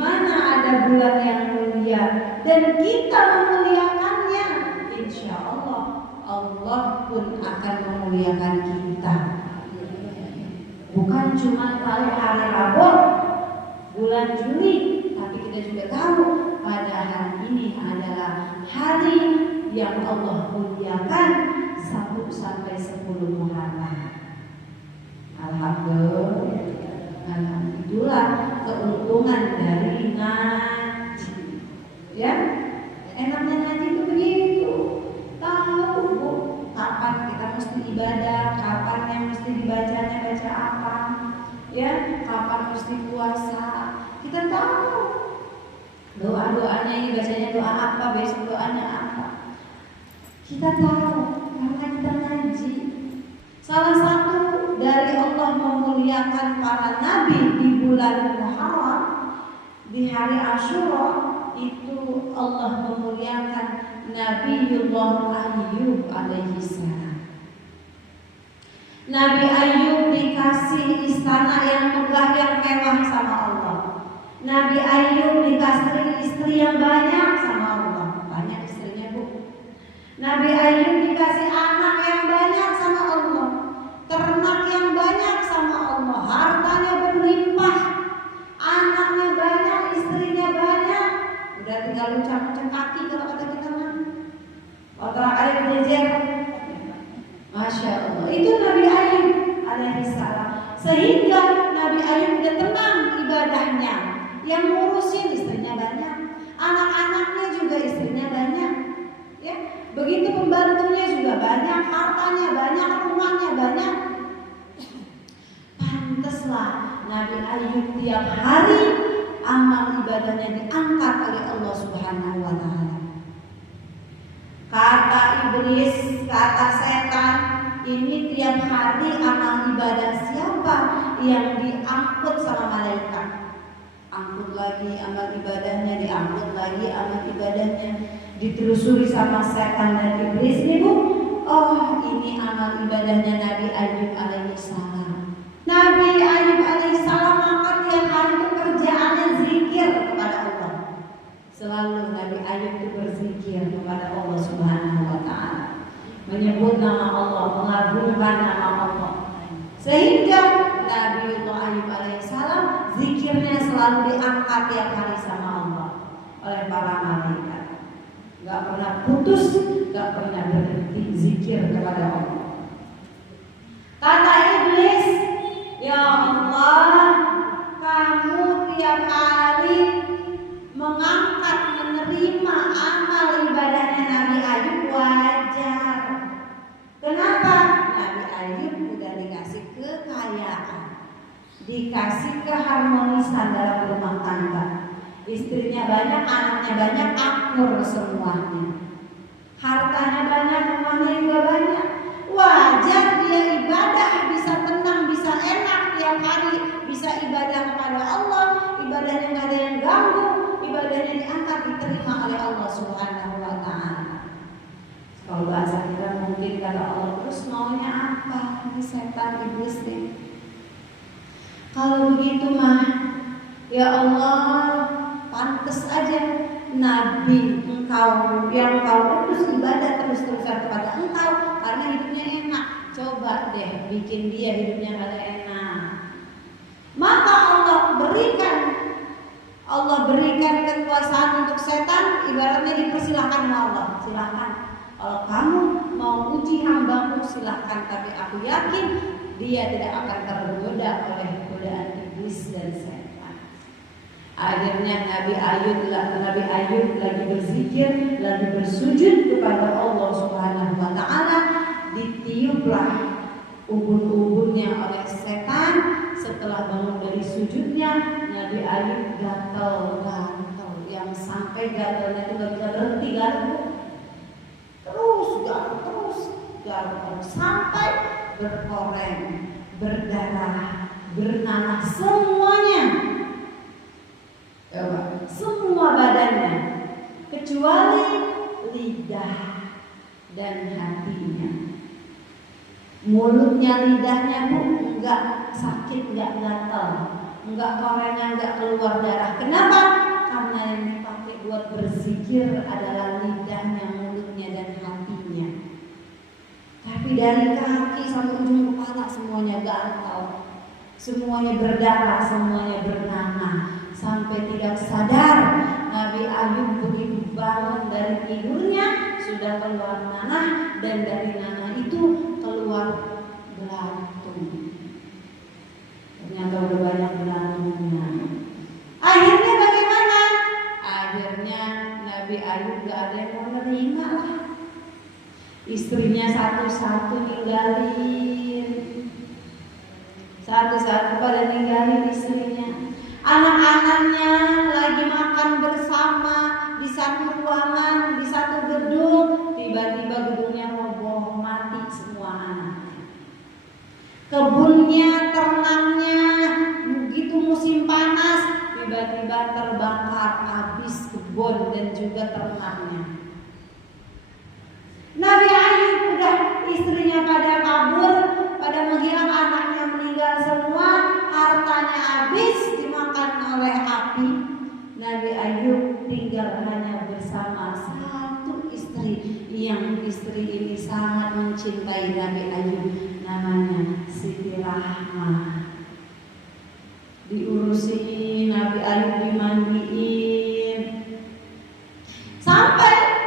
mana ada bulan yang mulia dan kita memuliakannya, insya Allah Allah pun akan memuliakan kita. Bukan cuma kali hari Rabu bulan Juli, tapi kita juga tahu pada hari ini adalah hari yang Allah muliakan 1 sampai 10 Muharram. Alhamdulillah keuntungan dari ngaji. Ya, enaknya ngaji itu begitu. Tahu Bu, kapan kita mesti ibadah, kapan yang mesti dibacanya baca apa, ya, kapan mesti puasa. Kita tahu. Doa-doanya ini bacanya doa apa, besok doanya apa. Kita tahu karena kita ngaji. Salah satu dari Allah memuliakan para nabi di bulan Muharram, di hari Asyura itu Allah memuliakan Nabiullah Ayyub alaihi salam. Nabi Ayyub dikasih istana yang megah, yang mewah sama Allah. Nabi Ayyub dikasih istri yang banyak sama Allah. Banyak istrinya Bu. Nabi Ayyub dikasih anak yang banyak sama Allah, ternak yang banyak sama Allah, hartanya berlimpah, anaknya banyak, istrinya banyak. Udah tinggal ucap-ucap kaki kalau kata kita mah. Otak air jejer. Masya Allah. Itu Nabi Ayyub alaihi salam. Sehingga Nabi Ayyub udah tenang ibadahnya. Yang ngurusin istrinya banyak, anak-anaknya juga istrinya banyak. Ya, begitu pembantunya juga banyak, hartanya banyak, rumahnya banyak. Pantaslah Nabi Ayyub tiap hari amal ibadahnya diangkat oleh Allah Subhanahu wa taala. Kata iblis, kata setan, ini tiap hari amal ibadah siapa yang diangkut sama malaikat? Angkut lagi amal ibadahnya, diangkut lagi amal ibadahnya, ditelusuri sama setan dan iblis nih Bu. Oh, ini amal ibadahnya Nabi Ayyub alaihissalam. Nabi Ayyub alaihissalam maka tiap hari itu kerjaannya zikir kepada Allah. Selalu Nabi Ayyub itu berzikir kepada Allah Subhanahu wa taala, menyebut nama Allah, mengagungkan nama Allah. Sehingga Nabi Ayyub alaihissalam zikirnya selalu diangkat tiap hari sama Allah oleh para malaikat. Gak pernah putus, gak pernah berhenti zikir kepada Allah. Kata iblis, ya Allah, kamu tiap hari mengangkat, menerima amal ibadahnya Nabi Ayyub, wajar. Kenapa? Nabi Ayyub udah dikasih kekayaan, dikasih keharmonisan dalam rumah tangga. Istrinya banyak, anaknya banyak, akur semuanya. Hartanya banyak, rumahnya juga banyak. Wajar dia ibadah, bisa tenang, bisa enak tiap hari, bisa ibadah kepada Allah, ibadahnya nggak ada yang ganggu, ibadahnya diangkat, diterima oleh Allah Subhanahu wa taala. Kalau bahasa kita mungkin kata Allah, terus maunya apa? Ini setan iblis nih. Kalau begitu mah, ya Allah, pantas aja Nabi engkau yang kau terus ibadah terus-terusan kepada engkau karena hidupnya enak. Coba deh bikin dia hidupnya kada enak. Maka Allah berikan kekuasaan untuk setan, ibaratnya dipersilahkan sama Allah. Silakan. Kalau kamu mau uji hambaku silahkan, tapi aku yakin dia tidak akan tergoda oleh godaan iblis dan setan. Akhirnya Nabi Ayyub lagi berzikir, lagi bersujud kepada Allah Subhanahu wa taala, ditiuplah ubun-ubunnya oleh setan. Setelah bangun dari sujudnya, Nabi Ayyub gatal-gatal, yang sampai gatalnya itu gak bisa berhenti, garuk sampai berkoreng, berdarah, bernanah semuanya. Coba, semua badannya kecuali lidah dan hatinya. Mulutnya, lidahnya Bu enggak sakit, enggak gatal. enggak korennya enggak keluar darah. Kenapa? Karena yang dipakai buat berzikir adalah lidahnya, mulutnya, dan hatinya. Tapi dari kaki sampai ujung kepala semuanya gatal, semuanya berdarah, semuanya bernanah. Sampai tidak sadar Nabi Ayub begitu bangun dari tidurnya sudah keluar nanah, dan dari nanah itu keluar belatung. Ternyata udah banyak belantungnya. Akhirnya bagaimana? Akhirnya Nabi Ayub gak ada yang mau menerima lah. Istrinya satu-satu ninggalin, satu-satu pada ninggalin istrinya. Anak-anaknya lagi makan bersama di satu ruangan, di satu gedung. Tiba-tiba gedungnya roboh, mati semua anaknya. Kebunnya, ternaknya, begitu musim panas, tiba-tiba terbakar habis kebun dan juga ternaknya. Nabi Ayub udah istrinya pada kabur, pada menghilang, anaknya meninggal semua, hartanya habis dimakan oleh api. Nabi Ayub tinggal hanya bersama satu istri, yang istri ini sangat mencintai Nabi Ayub, namanya Siti Rahmah. Diurusi Nabi Ayub, dimandiin, sampai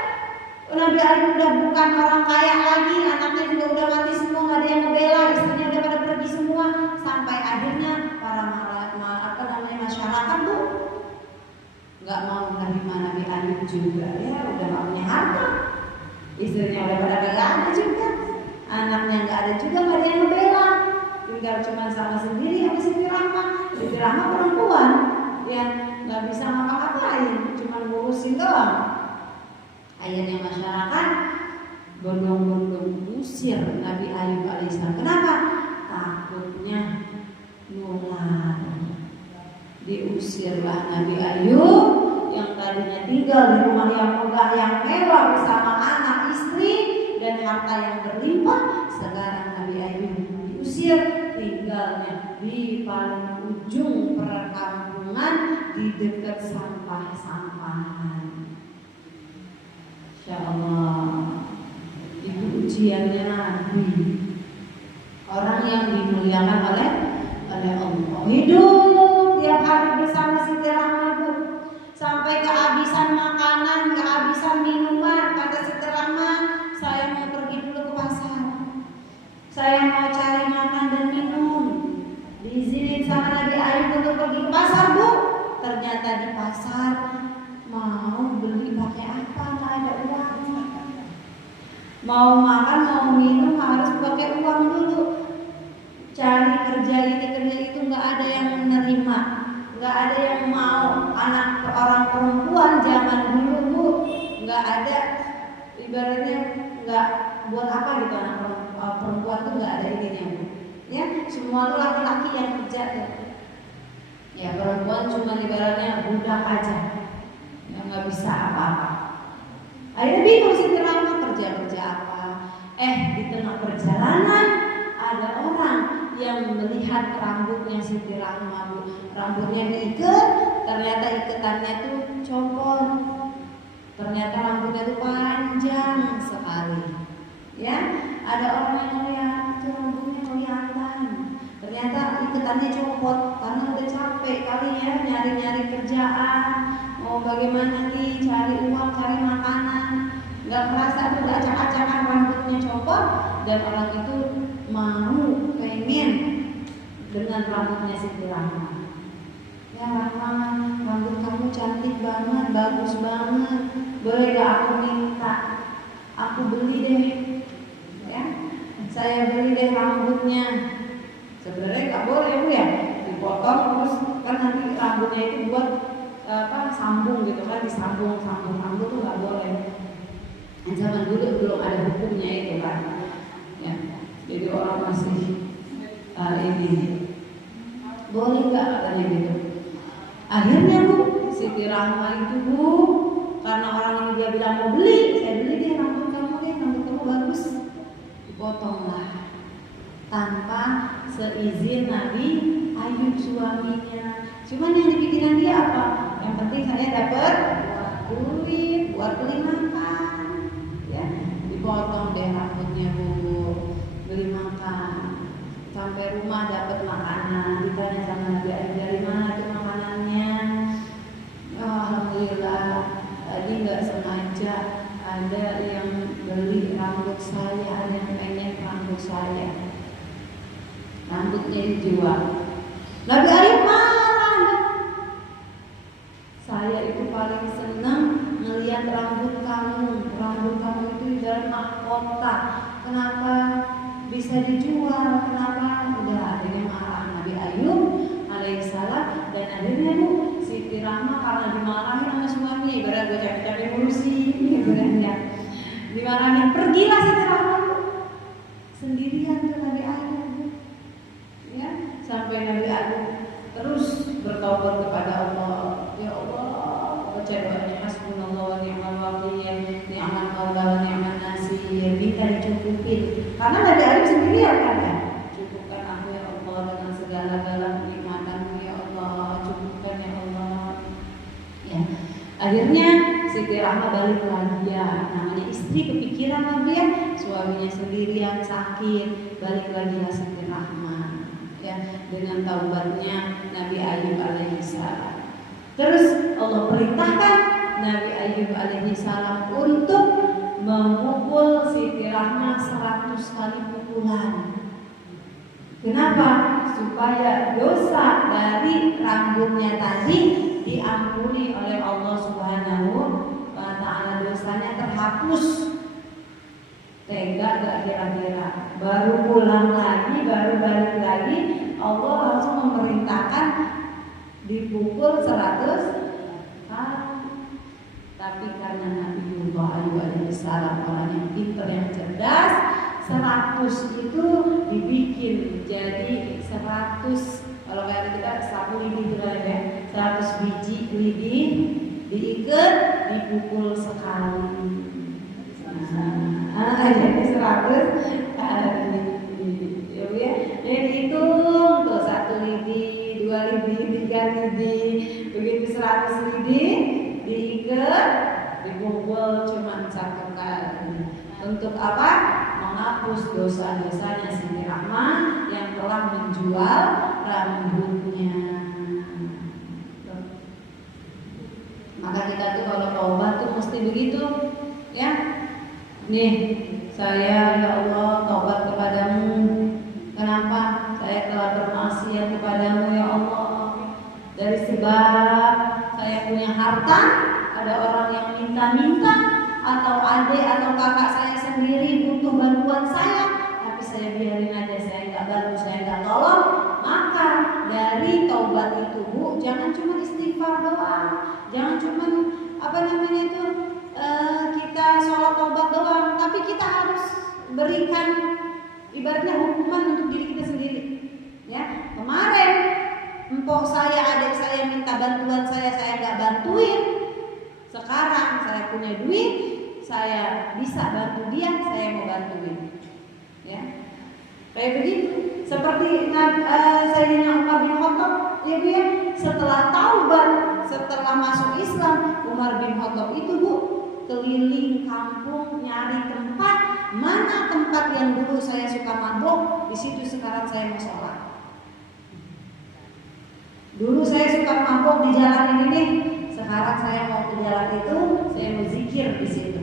Nabi Ayub udah bukan orang kaya lagi, anaknya juga udah mati semua, nggak ada yang ngebela, istrinya udah pada pergi semua. Sampai akhirnya para masyarakat tuh nggak mau menerima Nabi Ayub juga, ya udah nggak punya harta, istrinya udah pada nggak ada juga, anaknya nggak ada juga, nggak ada yang ngebela, tinggal cuma sama sendiri sama Siti Rahmah. Siti Rahmah perempuan yang nggak bisa ngapa-ngapain, cuma ngurusin doang. Akhirnya masyarakat bondong-bondong usir Nabi Ayub alaihissalam. Kenapa? Takutnya nular. Diusirlah Nabi Ayub yang tadinya tinggal di rumah yang megah, yang mewah bersama anak, istri, dan harta yang berlimpah. Sekarang Nabi Ayub diusir, tinggalnya di paling ujung perkampungan di dekat sampah-sampahan. Insya Allah, itu ujiannya Nabi, orang yang dimuliakan oleh Allah. Hidup tiap hari bersama Siti Rahmah, sampai kehabisan makanan, kehabisan minuman. Kata Siti Rahmah, saya mau pergi dulu ke pasar, saya mau cari makan dan minum. Diizinin sama Nabi Ayub untuk pergi ke pasar, Bu. Ternyata di pasar mau beli pakai apa, nggak ada uang. Mau makan, mau minum harus pakai uang dulu. Cari kerja ini kerja itu, nggak ada yang menerima, nggak ada yang mau. Anak orang perempuan zaman dulu, Bu, nggak ada, ibaratnya nggak buat apa gitu, anak perempuan tuh nggak ada ininya, Bu. Ya, semua tuh laki-laki yang kerja tuh. Ya, perempuan cuma ibaratnya budak aja, yang nggak bisa apa-apa. Akhirnya bingung Siti Rahmah kerja apa. Di tengah perjalanan ada orang yang melihat rambutnya Siti Rahmah, Bu. Rambutnya diikat, ternyata iketannya tuh copot. Ternyata rambutnya tuh panjang sekali. Ya, ada orang yang melihat rambutnya kelihatan. Ternyata iketannya copot karena udah capek kali ya nyari-nyari kerjaan. Mau bagaimana nih, cari uang, cari makanan. Gak merasa tuh acak-acakan rambutnya copot, dan orang itu mau pengen dengan rambutnya Siti Rahmah. Ya Rahmah, rambut kamu cantik banget, bagus banget, boleh gak aku minta, aku beli deh, ya, saya beli deh rambutnya. Sebenarnya gak boleh, Bu, ya, dipotong terus kan nanti rambutnya itu buat sambung gitu kan, disambung tuh gak boleh. Zaman dulu belum ada hukumnya itu kan, ya. Jadi orang masih ini boleh nggak katanya gitu. Akhirnya, Bu, Siti Rahmah itu, Bu, karena orang ini dia bilang mau beli, saya beli deh rambut kamu bagus, dipotonglah tanpa seizin Nabi Ayub suaminya. Cuman yang dipikiran dia apa? Yang penting saya dapat duit buat beli makan, ya. Dipotong deh rambutnya Bu, beli makan. Sampai rumah dapat makanan, ditanya sama Nabi Ayub, dari mana itu makanannya? Oh, alhamdulillah, tadi nggak sengaja ada yang beli rambut saya, ada yang pengen rambut saya, rambutnya dijual. Nabi Ayub marah. Saya itu paling senang melihat rambut kamu itu di dalam mahkota. Kenapa bisa dijual? Kenapa? Udah ada yang marah Nabi Ayub alaihissalam. Dan akhirnya Bu, Siti Rahma karena dimarahin sama suami, ibarat gue capek-capek ngurusin, ibaratnya dimarahin, pergilah Siti Rahma sendirian ke Nabi Ayub, ya, sampai Nabi Ayub terus bertobat kepada Allah. Ya Allah, baca doanya hasbunallah wa ni'mal wakil, ni'mal maula wa ni'man nasir, minta dicukupin. Karena Nabi Ayub sendirian kan ya. Cukupkan aku ya Allah dengan segala-gala kenikmatan-Mu ya Allah, cukupkan ya Allah. Ya. Akhirnya Siti Rahma balik lagi ya. Namanya istri kepikiran lagi ya, suaminya sendirian sakit, balik lagi ya Siti Rahma. Ya, dengan taubatnya Nabi Ayub alaihissalam. Terus Allah perintahkan Nabi Ayub alaihissalam untuk memukul Siti Rahma 100 kali pukulan. Kenapa? Supaya dosa dari rambutnya tadi diampuni oleh Allah Subhanahu wa Ta'ala, dosanya terhapus. Tega gak kira-kira? Baru pulang lagi, baru balik lagi, Allah langsung memerintahkan dipukul 100 kali. Tapi karena Nabi Ayub alaihissalam orang yang pintar, yang cerdas, 100 itu dibikin jadi 100, kalau kayak kita sapu lidi gitu ya, 100 biji lidi diikat, dipukul sekali. Jadi 100 kali, ya Bu ya. Jadi dihitung tuh 1 lidi, 2 lidi, 3 lidi, begitu 100 lidi diikat, dipukul cuma 1 kali. Untuk apa? Menghapus dosa-dosanya Siti Rahma yang telah menjual rambutnya. Maka kita tuh kalau taubat tuh mesti begitu, ya. Nih, saya ya Allah taubat kepadamu. Kenapa? Saya telah bermaksiat kepadamu ya Allah. Dari sebab saya punya harta, ada orang yang minta-minta, atau adik atau kakak saya sendiri butuh bantuan saya, tapi saya biarin aja, saya nggak bantu, saya nggak tolong. Maka dari taubat itu Bu, jangan cuma istighfar doang, jangan cuma kita sholat taubat doang, tapi kita harus berikan ibaratnya hukuman untuk diri kita sendiri. Ya, kemarin empok saya, adik saya minta bantuan saya nggak bantuin. Sekarang saya punya duit, saya bisa bantu dia, saya mau bantuin. Ya, kayak begitu. Seperti Sayyidina Umar bin Khattab, ya Bu ya, setelah taubat, setelah masuk Islam, Umar bin Khattab itu Bu keliling kampung nyari tempat, mana tempat yang dulu saya suka mabok, di situ sekarang saya mau sholat. Dulu saya suka mabok di jalan ini, sekarang saya mau ke jalan itu, saya mau zikir di situ.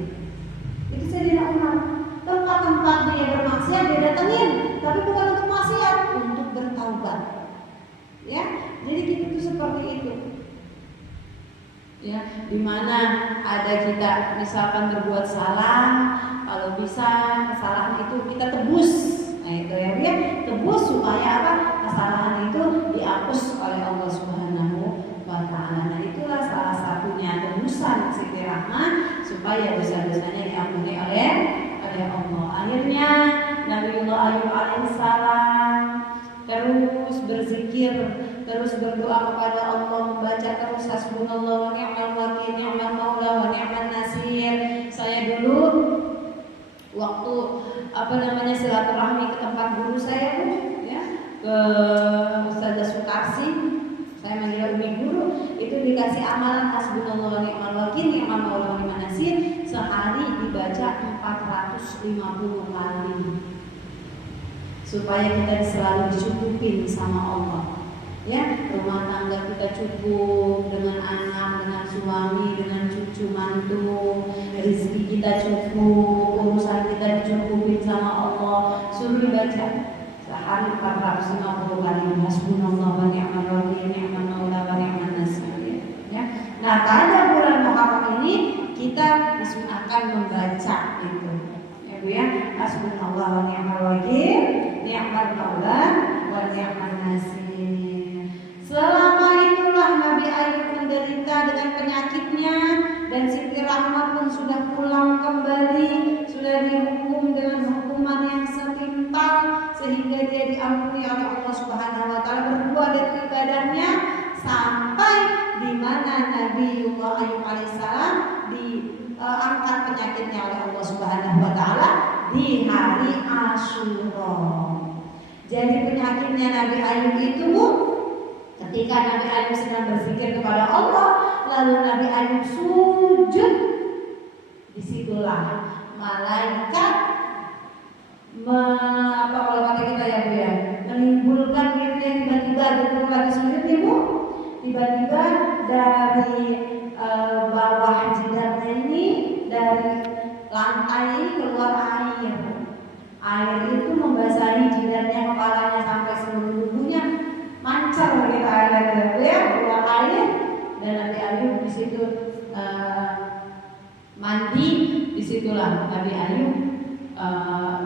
Itu Sayyidina Umar. Tempat-tempat dia bermaksiat dia datengin, tapi bukan untuk maksiat, untuk bertaubat. Ya, jadi kita tuh seperti itu. Ya, dimana ada kita misalkan berbuat salah, kalau bisa kesalahan itu kita tebus. Nah itu ya, tebus supaya apa? Kesalahan itu dihapus oleh Allah Subhanahu wa Ta'ala. Nah itulah salah satunya tebusan Siti Rahma supaya dosa-dosanya diampuni oleh Allah. Akhirnya Nabiullah Ayub alaihissalam terus berzikir, terus berdoa kepada Allah, membaca terus hasbunallah wa ni'mal wakil, ni'mal maula wa ni'man nasir. Saya dulu waktu silaturahmi ke tempat guru saya Bu, ya, Ustazah Sukarsi, saya manggil Umi Guru, itu dikasih amalan hasbunallah wa ni'mal wakil, ni'mal maula wa ni'man nasir, sehari dibaca 450 kali. Supaya kita selalu dicukupin sama Allah. Ya, rumah tangga kita cukup dengan anak, dengan suami, dengan cucu mantu, rezeki kita cukup, urusan kita dicukupin sama Allah. Suruh baca sehari 450 kali hasbunallah wa ni'mal wakil, ni'mal maula wa ni'man nasir. Ya. Nah, pada bulan Muharram ini kita disunahkan membaca itu. Ya Bu ya, hasbunallah wa ni'mal wakil, ni'mal maula wa ni'man nasir. Selama itulah Nabi Ayub menderita dengan penyakitnya, dan Siti Rahmah pun sudah pulang kembali, sudah dihukum dengan hukuman yang setimpal sehingga dia diampuni oleh Allah Subhanahu wa taala, berdua dari ibadahnya sampai di mana Nabiullah Ayub alaihissalam diangkat penyakitnya oleh Allah Subhanahu wa taala di hari Asyura. Jadi penyakitnya Nabi Ayub itu, ketika Nabi Ayub sedang berzikir kepada Allah, lalu Nabi Ayub sujud, disitulah malaikat kalau kata kita ya Bu ya, menimbulkan dirinya tiba-tiba gitu lagi sujud ya Bu, tiba-tiba dari bawah jidatnya ini, dari lantai ini keluar air. Air itu membasahi jidatnya, kepalanya sampai seluruh tubuhnya, mancar kita air ya, keluar air, dan Nabi Ayub di situ mandi. Disitulah Nabi Ayub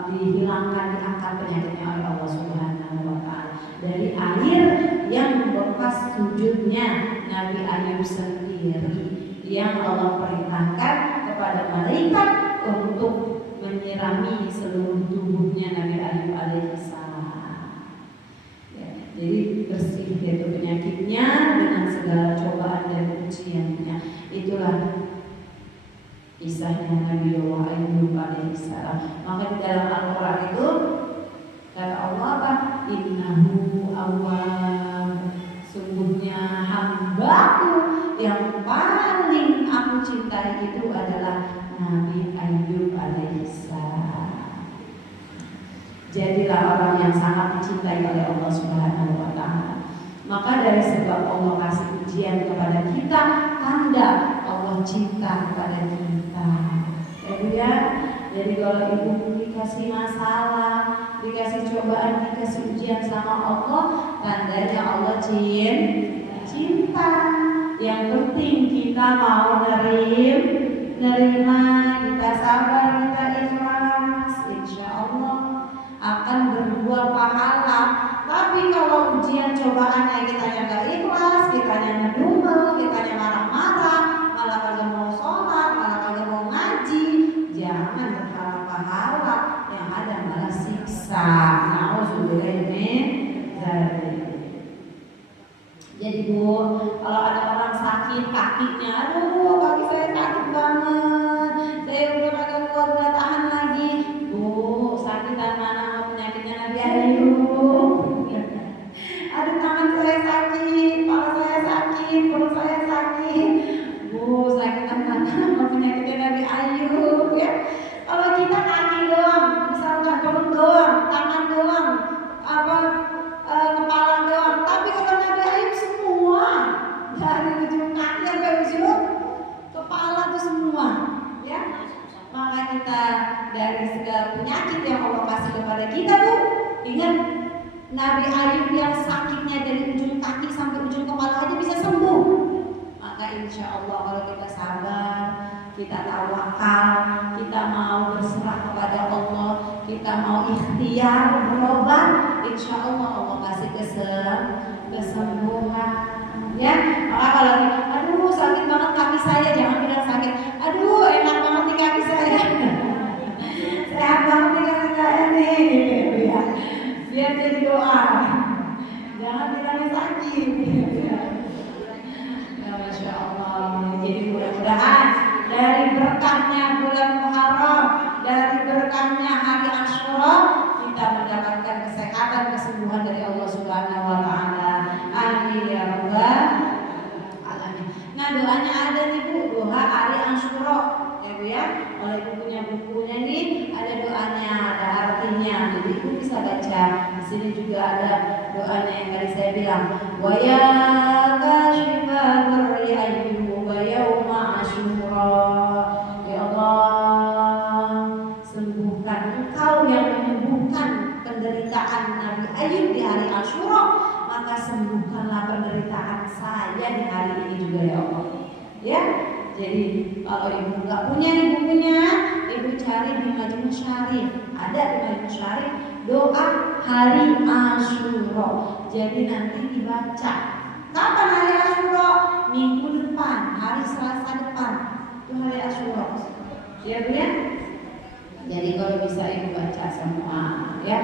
dihilangkan, diangkat penyakitnya oleh Allah Subhanahu wa taala dari air yang bekas sujudnya Nabi Ayub sendiri, yang Allah perintahkan kepada malaikat untuk menyirami seluruh tubuhnya Nabi Ayub alaihissalam. Ya, jadi bersih itu penyakitnya dengan segala cobaan dan ujiannya. Itulah kisahnya Nabi Ayub alaihissalam. Maka di dalam Al-Quran itu kata Allah apa? Innahu awwab, sungguhnya hambaku yang paling aku cintai itu adalah Nabi Ayub alaihissalam. Jadilah orang yang sangat dicintai oleh Allah Subhanahu wa taala. Maka dari sebab Allah kasih ujian kepada kita, tanda Allah cinta kepada kita. Ya, jadi kalau ibu dikasih masalah, dikasih cobaan, dikasih ujian sama Allah, tandanya Allah cinta. Yang penting kita mau nerima, kita sabar, kita ikhlas, insya Allah akan berbuah pahala. Tapi kalau ujian cobaannya kitanya gak ikhlas, kitanya ngedumel, kitanya marah-marah, malah kagak mau sholat, malah kagak mau ngaji, jangan berharap pahala, yang ada malah siksa. Nauzubillah min dzalik. Jadi Bu, kalau ada orang sakit kakinya, aduh kaki saya sakit banget, saya udah kagak kuat, gak tahan lagi. Bu, sakitan mana penyakitnya Nabi Ayub? Aduh tangan saya sakit, kepala saya sakit, perut saya sakit. Bu, sakitan mana penyakitnya Nabi Ayub ya? Kalau kita kaki doang, misalkan perut doang, tangan doang, kepala doang. Tapi kalau Nabi Ayub semua, dari ujung kaki sampai ujung kepala itu semua, ya. Maka kita dari segala penyakit yang Allah kasih kepada kita tuh, ingat Nabi Ayub yang sakitnya dari ujung kaki sampai ujung kepala aja bisa sembuh. Maka insya Allah kalau kita sabar, kita tawakal, kita mau berserah kepada Allah, kita mau ikhtiar berobat, insya Allah Allah kasih kesembuhan. Ya, maka kalau aduh sakit banget kaki saya, jangan bilang sakit. Aduh enak banget nih kaki saya, sehat banget nih kaki saya nih, gitu ya. Biar jadi doa, jangan bilangnya sakit. Ya, Masya Allah. Jadi mudah-mudahan dari berkahnya bulan Muharram, dari berkahnya hari Asyura, kita mendapatkan kesehatan, kesembuhan dari Allah Subhanahu bisa baca. Di sini juga ada doanya yang tadi saya bilang, wa ya kashifa dhurri ayyuba yauma asyura. Ya Allah, sembuhkan Engkau yang menyembuhkan penderitaan Nabi Ayub di hari Asyura, maka sembuhkanlah penderitaan saya di hari ini juga ya Allah. Ya, jadi kalau ibu nggak punya nih bukunya, ibu cari di Majmu' Syarif. Ada di Majmu' Syarif doa hari Asyura. Jadi nanti dibaca. Kapan hari Asyura? Minggu depan, hari Selasa depan. Itu hari Asyura. Ya Bu ya. Jadi kalau bisa ibu baca semua ya.